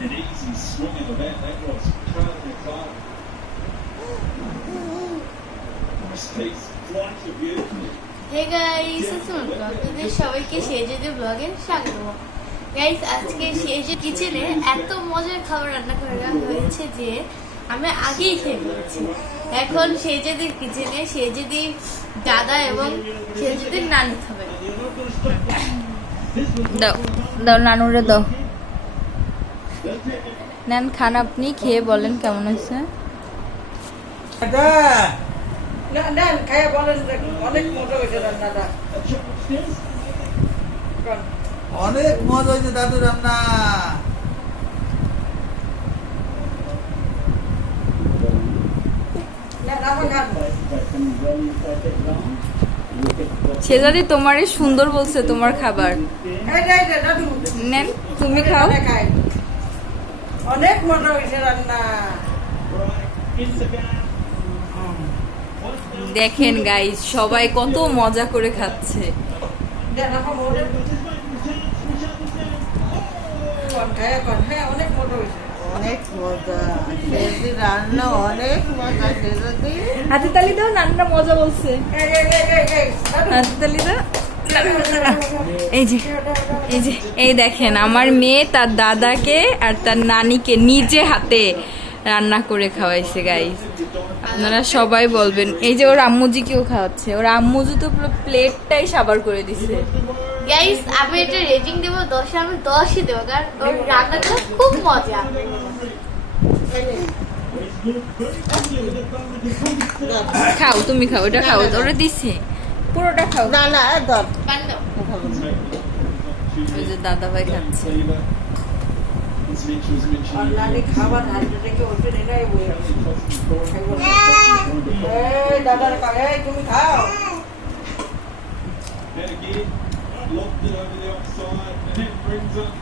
An easy swing of the bat. That was Carter McClellan. Nice piece. Flights are beautiful. Hey guys, আসসালামু আলাইকুম। আপনাদের সবাইকে সেজেদে ব্লগে স্বাগত। গাইস, আজকে সেজে কিচেনে এত মজার খাবার রান্না করা হয়েছে যে আমি আগেই খেয়ে ফেলেছি। এখন সেজেদের কিচেনে সেজেদির দাদা এবং সেজেদির নানু খাবে। দাও দাও, নানুরে দাও। নেন, খান, আপনি খেয়ে বলেন কেমন হয়েছে। অনেক মজা হয়েছে রান্নাটা। অনেক মজা হয়েছে দাদু রান্না। সেজাদি তোমারই সুন্দর বলছে তোমার খাবার। নেন, তুমি খাও। অনেক মজা হয়েছে রান্না। দেখেন গাইস, সবাই কত মজা করে খাচ্ছে। অনেক মজা সেজদি রান্না, অনেক মজা সেজদি। হাতে তালি দাও, নান্না মজা বলছে। হাতে তালি দাও। এই যে এই যে এই দেখেন, আমার মেয়ে তার দাদাকে আর তার নানিকে নিজে হাতে রান্না করে খাওয়াইছে গাইস। আপনারা সবাই বলবেন, এই যে ওর আম্মুজিকেও খাওয়াচ্ছে। ওর আম্মুজি তো পুরো প্লেটটাই সাবার করে দিছে। গাইস, আমি এটা রেটিং দেব 10, আমি 10ই দেবো, কারণ ওর রান্নাটা খুব মজা। খাও, তুমি খাও, এটা খাও, ওরা দিছে পুরোটা খাও। না না দর ওই যে দাদা ভাই খাচ্ছে। অনলাইনে খাবার হাতে রেখে ওষুধ এনে দাদার কাছে তুমি খাও। And again, locked it over the offside, and it brings up